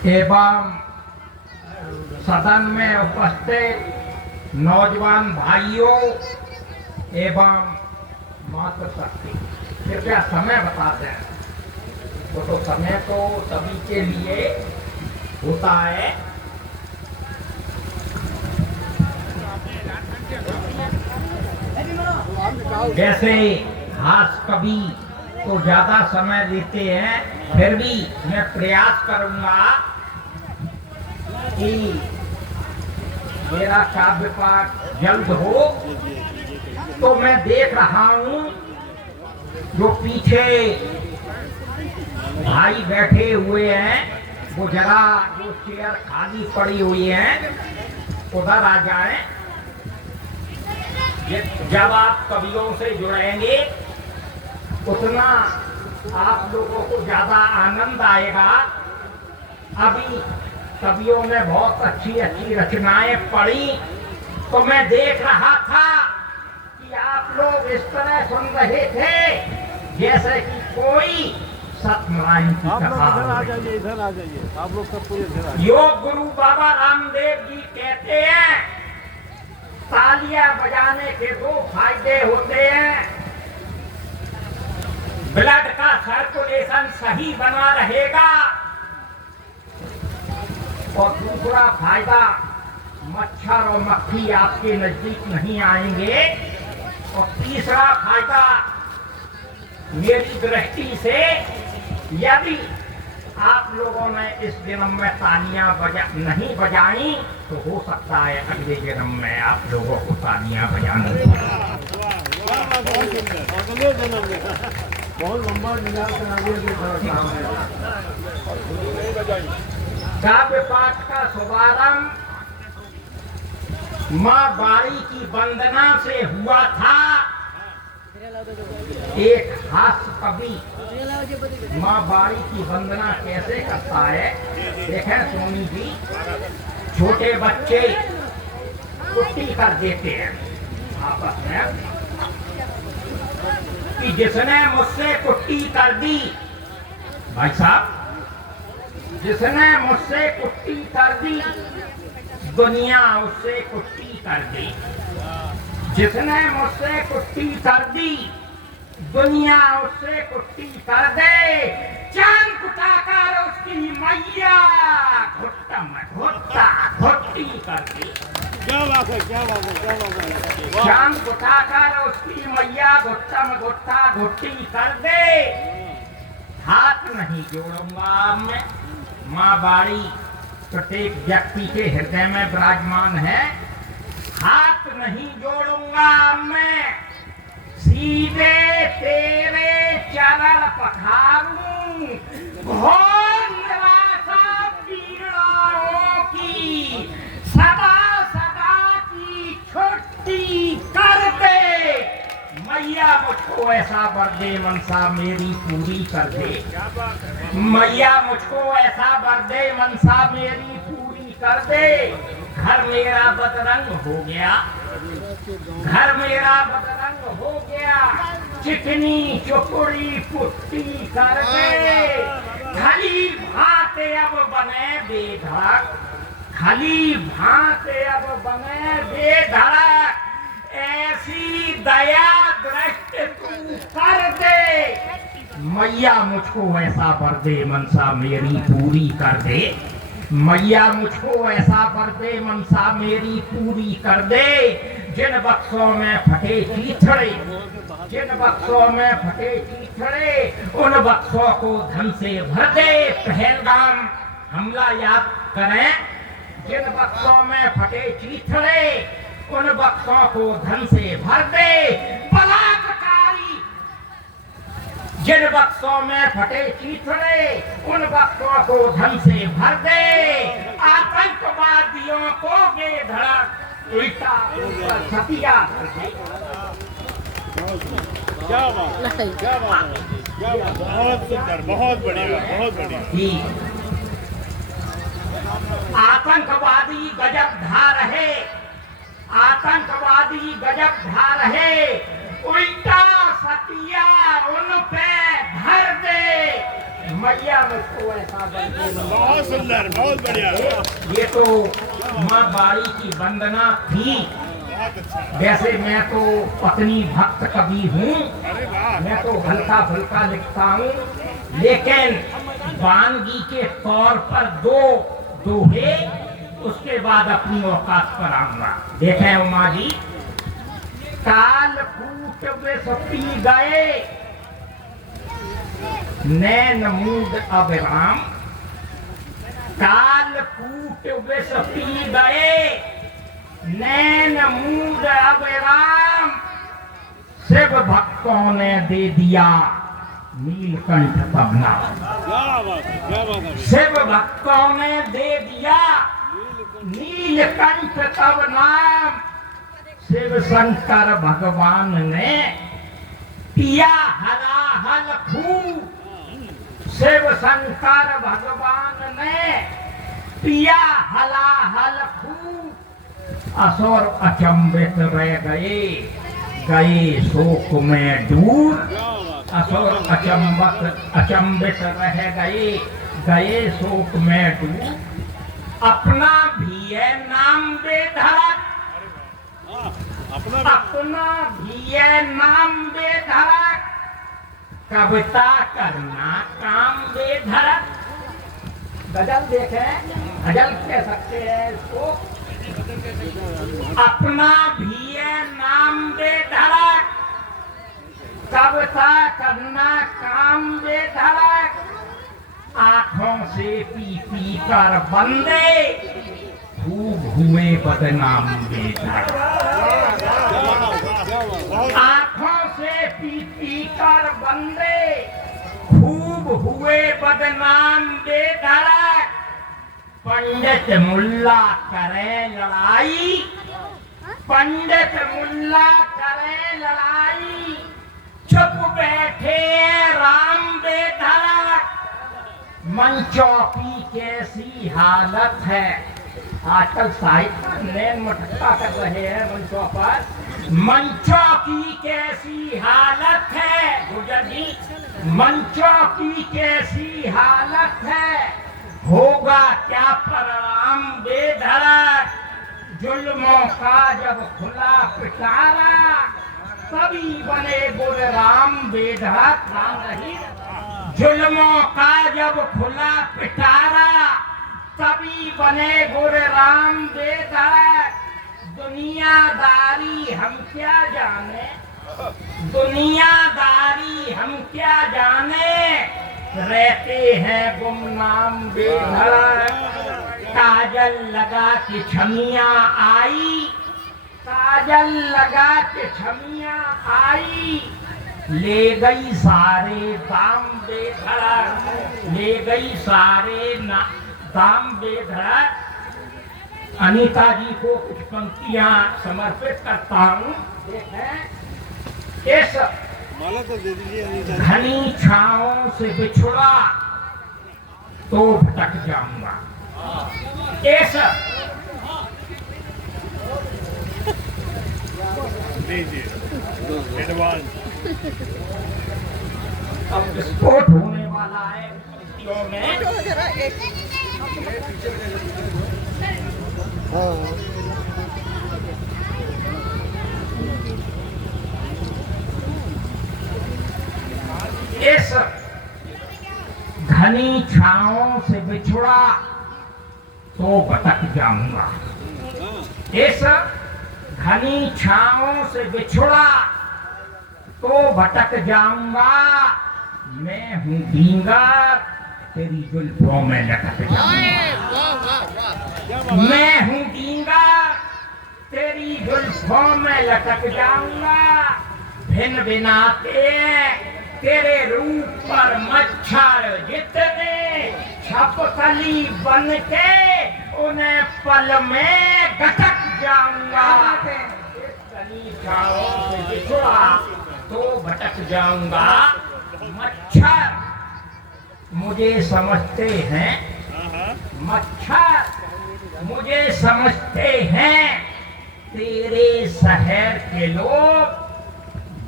एवं सदन में उपस्थित नौजवान भाइयों एवं मातृशक्ति, कृपया समय बता दें। तो समय तो सभी के लिए होता है। जैसे हास्य कवि तो ज्यादा समय लेते हैं, फिर भी मैं प्रयास करूंगा कि मेरा काव्य पाठ जल्द हो। तो मैं देख रहा हूं जो पीछे भाई बैठे हुए हैं, वो जरा जो चेयर खाली पड़ी हुई है उधर आ जाएं। जब आप कवियों से जुड़ेंगे उतना आप लोगों को ज्यादा आनंद आएगा। अभी कवियों ने बहुत अच्छी अच्छी रचनाएं पढ़ी, तो मैं देख रहा था कि आप लोग इस तरह सुन रहे थे जैसे कि कोई सत्यनारायण की कथा। इधर आ जाइए, आप लोग सब पूरे इधर आ जाइए। योग गुरु बाबा रामदेव जी कहते हैं तालियां बजाने के दो फायदे होते हैं। ब्लड का सर्कुलेशन सही बना रहेगा और दूसरा फायदा मच्छर और मक्खी आपके नजदीक नहीं आएंगे। और तीसरा फायदा मेरी दृष्टि से, यदि आप लोगों ने इस जन्म में तालियां नहीं बजाई तो हो सकता है अगले जन्म में आप लोगों को तालियां बजानी। बहुत लंबा काव्य पाठ का शुभारंभ माँ बाड़ी की वंदना से हुआ था। एक हास्य कवि माँ बाड़ी की वंदना कैसे करता है देखें सोनी जी। छोटे बच्चे कुट्टी कर देते हैं आपस में कि जिसने मुझसे कुट्टी कर दी, भाई साहब जिसने मुझसे कुट्टी कर दी दुनिया उससे कुट्टी कर दी। जिसने मुझसे कुट्टी कर दी दुनिया उससे कुट्टी कर दे। चांद कुटाकर उसकी मैया घुट्टा में घुट्टा घुट्टी कर दी। क्या बात है, क्या बात है, क्या बात है। चांद कुटाकर उसकी मैया घुट्टा में घुट्टा घुट्टी कर दे। हाथ नहीं जोड़ूंगा मैं। माँ बाड़ी प्रत्येक व्यक्ति के हृदय में विराजमान है। हाथ नहीं जोड़ूंगा मैं, सीधे तेरे चरण पखारूं। घोर निराशा पीड़ाओं की सदा सदा की छुट्टी कर दे। मैया मुझको ऐसा वर दे मनसा मेरी पूरी कर दे। मैया मुझको ऐसा वर दे मनसा मेरी पूरी कर दे। घर मेरा बदरंग हो गया, घर मेरा बदरंग हो गया। चिकनी चुपड़ी पुट्टी कर दे। खली भाते अब बने बेधड़क, खली भाते अब बने बेधड़क। ऐसी दया दृष्टि तू कर दे। मैया मुझको ऐसा वर दे मनसा मेरी पूरी कर दे। मैया मुझको ऐसा वर दे मनसा मेरी पूरी कर दे। जिन बक्सों में फटे चीथड़े, जिन बक्सों में फटे चीथड़े उन बक्सों को धन से भर दे। पहलगाम हमला याद करें। जिन बक्सों में फटे चीथड़े उन बक्सों को धन से भर दे। बलात्कारी जिन बक्सों में फटे चीथड़े उन बक्सों को धन से भर दे। आतंकवादियों को बेधड़क उल्टा ऊपर छतिया कर दे। क्या बात, क्या बात, क्या बात। बहुत सुंदर, बहुत बढ़िया, बहुत बढ़िया। आतंकवादी गजब ढा रहे, आतंकवादी गजब ढा रहे। उल्टा सतिया उन पे भर दे। मैया मुझको ऐसा बनते नहीं। बहुत सुंदर, बहुत बढ़िया, ये तो माँ बाड़ी की वंदना थी। बहुत अच्छा। वैसे मैं तो पत्नी भक्त कवि हूँ, अरे वाह, मैं तो हल्का फुल्का लिखता हूँ, लेकिन वानगी के तौर पर दो दोहे, उसके बाद अपनी औकात पर आऊंगा। देखें उमा जी, काल कूट विष पी गए नैन मूड अविराम, काल कूट विष पी गए नैन मूड अविराम, शिव भक्तों ने दे दिया नीलकंठ तब नाम। क्या बात है, क्या बात है। शिव भक्तों ने दे दिया नीलकंठ तब नाम, शिव शंकर भगवान ने पिया हलाहल खूब, शिव शंकर भगवान ने पिया हलाहल खूब, असुर अचंभित रह गए गए शोक में डूब, असुर अचंभित रह गए गए शोक में डूब, अपना भी है नाम बेधड़क, अपना भी है नाम बेधड़क, कविता करना काम बेधड़क। गजल देखें, गजल कह सकते हैं इसको। अपना भी है नाम बेधड़क, कविता करना काम बेधड़क, आंखों से पी पी कर बंदे खूब हुए बदनाम बेधड़क, आंखों से पी पी कर बंदे खूब हुए बदनाम बेधड़क, पंडित मुल्ला करे लड़ाई, पंडित मुल्ला करे लड़ाई, चुप बैठे राम बेधड़क, मंचों की कैसी हालत है। आजकल साहित्य नैन मटक्का कर रहे हैं मंचों पर, मंचों की कैसी हालत है गुजर जी, मंचों की कैसी हालत है, होगा क्या परिणाम बेधड़क, जुल्मों का जब खुला पिटारा, तभी बने गुरराम बेधड़क। राम रही, जुल्मों का जब खुला पिटारा, तभी बने गुरराम बेधड़क, दुनियादारी हम क्या जाने, दुनियादारी हम क्या जाने, रहते हैं गुमनाम बेधड़क, काजल लगा के छमिया आई, काजल लगा के छमिया आई, ले गई सारे दाम बेधड़क, ले गई सारे दाम बेधड़क। अनीता जी को कुछ पंक्तियां समर्पित करता हूँ। इस माला तो दे दीजिए अनीता जी। घनी छाओं से बिछुड़ा तो भटक जाऊंगा, इस दीजिए एडवांस। अब विस्फोट होने वाला है पंक्तियों में। इस घनी छाओं से बिछुड़ा तो भटक जाऊंगा, इस घनी छाओं से बिछुड़ा तो भटक जाऊंगा, मैं हूँ भींगा तेरी जुल्फों में लटक जाऊंगा, मैं हूँ भींगा तेरी जुल्फों में लटक जाऊंगा, भिन भिनाते तेरे रूप पर मच्छर जितने छपकली बन के उन्हें पल में गटक जाऊंगा, गली छाओं से बिछुड़ा तो भटक जाऊंगा, मच्छर मुझे समझते हैं, मच्छर मुझे समझते हैं, तेरे शहर के लोग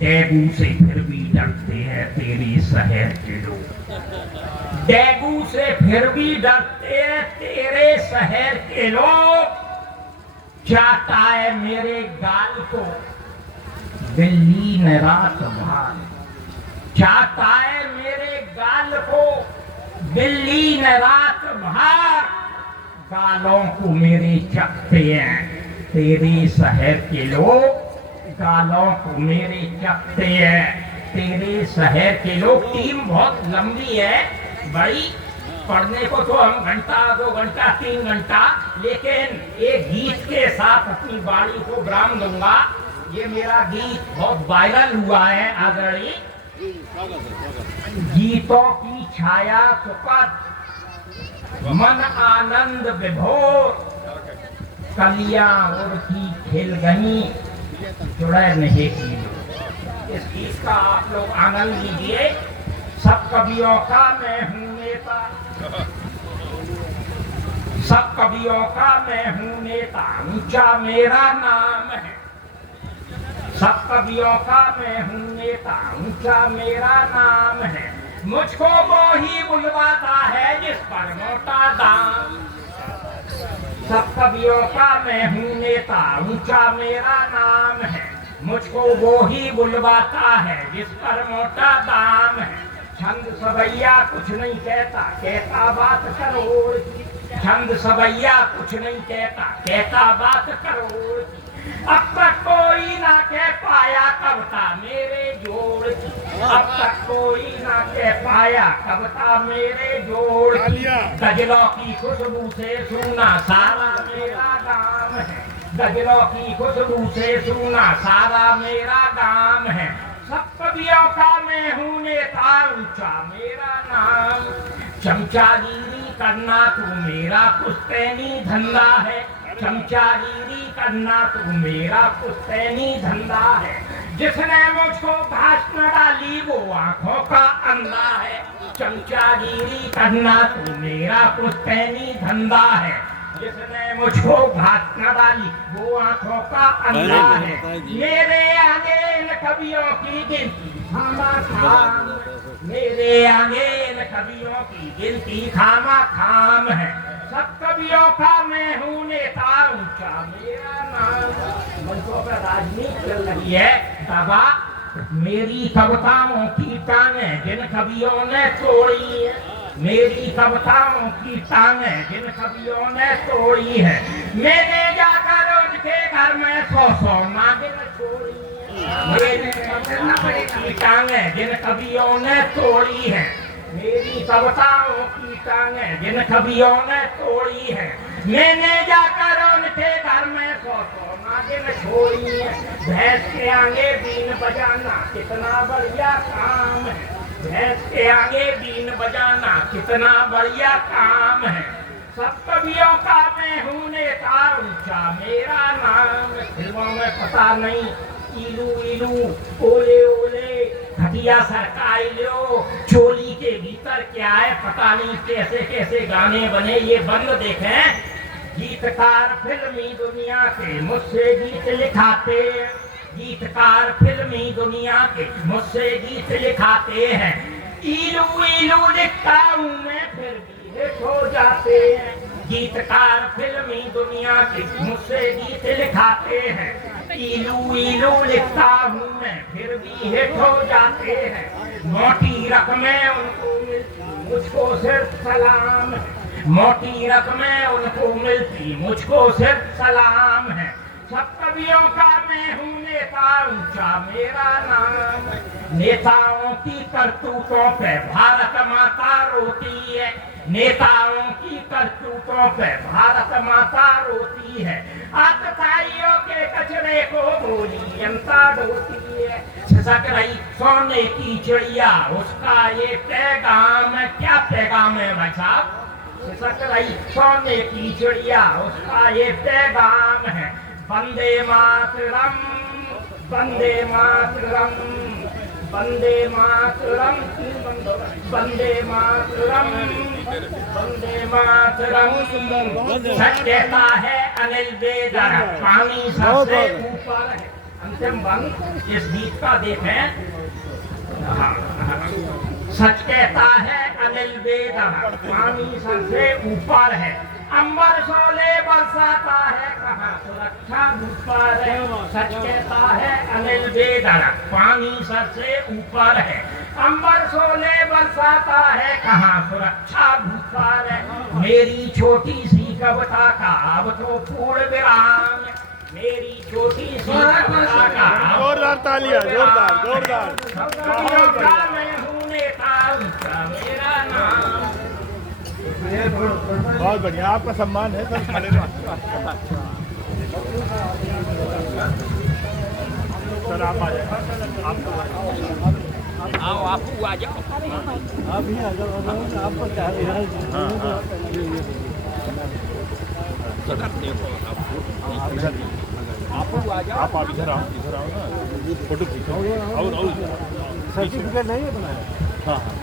डेंगू से फिर भी डरते हैं तेरी शहर के लोग, डेंगू से फिर भी डरते हैं तेरे शहर के लोग। चाहता है मेरे गाल को बिल्ली ने रात भर, चाहता है मेरे गाल को बिल्ली ने रात भर, गालों को मेरे चखते हैं तेरे शहर के लोग, गालों को मेरे चखते हैं तेरे शहर के लोग। टीम बहुत लंबी है, बड़ी, पढ़ने को तो हम घंटा 2 घंटा 3 घंटा, लेकिन एक गीत के साथ अपनी बाणी को विराम दूंगा। ये मेरा गीत बहुत वायरल हुआ है आदरणीय। गीतों की छाया सुखद, मन आनंद विभोर, कलियां उड़ती खिल गई, जुड़े नहीं की। इस गीत का आप लोग आनंद लीजिए। सब कवियों का मैं हूँ नेता, सब कवियों का मैं हूँ नेता, ऊंचा मेरा नाम है। सब कवियों का मैं हूँ नेता, ऊंचा मेरा नाम है। मुझको वो ही बुलवाता है जिस पर मोटा दाम। सब कवियों का मैं हूँ नेता, ऊंचा मेरा नाम है। मुझको वो ही बुलवाता है जिस पर मोटा दाम है। छंद सवैया कुछ नहीं कहता, कहता बात करोड़ की। छंद सवैया कुछ नहीं कहता, कहता बात करोड़ की। अब तक कोई ना कह पाया कविता मेरे जोड़ की, अब तक कोई ना कह पाया कविता मेरे जोड़ की। गजलों की खुशबू से सूना सारा मेरा गाम है, गजलों की खुशबू से सूना सारा मेरा गाम है। सब कवियों का मैं हूँ नेता, ऊंचा मेरा नाम। चमचागिरी करना तू मेरा पुश्तैनी धंधा है, चमचागिरी करना तू मेरा पुश्तैनी धंधा है। जिसने मुझको भाषण डाली वो आंखों का अंधा है, चमचागिरी करना तू मेरा पुश्तैनी धंधा है। जिसने मुझको भाषण डाली वो आंखों का अंधा है। मेरे आगे इन कवियों की गिनती खामा खाम, मेरे आगे इन कवियों की गिनती खामा खाम है। सब कवियों का मैं हूँ नेता, ऊंचा मेरा नाम। मंचों पर राजनीति चल रही है, दबा मेरी कविताओं की टांगें जिन कवियों ने तोड़ी है, मेरी कविताओं की टांगें जिन कवियों ने तोड़ी है। मैंने जाकर उनके घर में 100 नागिन छोड़ी है, मेरी कविताओं की टांगें जिन कवियों ने तोड़ी है, मेरी कविताओं की टांगें जिन कवियों ने तोड़ी है। मैंने जाकर उनके घर में 100 नागिन छोड़ी है। भैंस के आगे बीन बजाना कितना बढ़िया काम है, भैंस के आगे बीन बजाना कितना बढ़िया काम है। सब कवियों का मैं हूँ नेता, ऊंचा मेरा नाम। फिल्मों में पता नहीं इलू इलू ओले ओले घटिया सरकाई लो, चोली के भीतर क्या है पता नहीं, कैसे कैसे गाने बने ये बंद देखें। गीतकार फिल्मी दुनिया के मुझसे गीत लिखाते, गीतकार फिल्मी दुनिया के मुझसे गीत लिखाते हैं। इलू इलू लिखता हूँ मैं फिर भी हिट हो जाते हैं, गीतकार फिल्मी दुनिया के मुझसे गीत लिखाते हैं। इलू इलू लिखता हूँ मैं फिर भी हिट हो जाते हैं। मोटी रकमें उनको मिलती मुझको सिर्फ सलाम है, मोटी रकमें उनको मिलती मुझको सिर्फ सलाम है। सब कवियों का मैं हूँ नेता, ऊंचा मेरा नाम। नेताओं की करतूतों पे भारत माता रोती है, नेताओं की करतूतों पे भारत माता रोती है। आतताइयों के कचरे को गोली जनता ढोती है। खिसक रही सोने की चिड़िया उसका ये पैगाम है, क्या पैगाम है भाई साहब? खिसक रही सोने की चिड़िया उसका ये पैगाम है। वंदे मातरम, वंदे मातरम, वंदे मातरम, वंदे मातरम, वंदे मातरम। सच कहता है अनिल बेदर, पानी सबसे ऊपर है। अंतिम बंद इस गीत का देखें। सच कहता है अनिल बेदना, पानी सर से ऊपर है, अंबर शोले बरसाता है, कहाँ सुरक्षा ऊपर है। सच कहता है अनिल बेदना, पानी सर से ऊपर है, अंबर शोले बरसाता है, कहाँ सुरक्षा ऊपर है। मेरी छोटी सी कविता का अब तो पूर्ण विराम, मेरी छोटी सी कविता का जोरदार तालियां, जोरदार जोरदार, बहुत बढ़िया। मैं हूँ नेता, उसका मेरा नाम। बहुत बढ़िया, आपका सम्मान है सर, खड़े रहिए। सर आप आ जाए, आओ आप आ जाओ, आप ही आ जाओ, आपको क्या आप इधर आओ ना, फोटो खींचो और सर्टिफिकेट नहीं है बनाया। हाँ हाँ।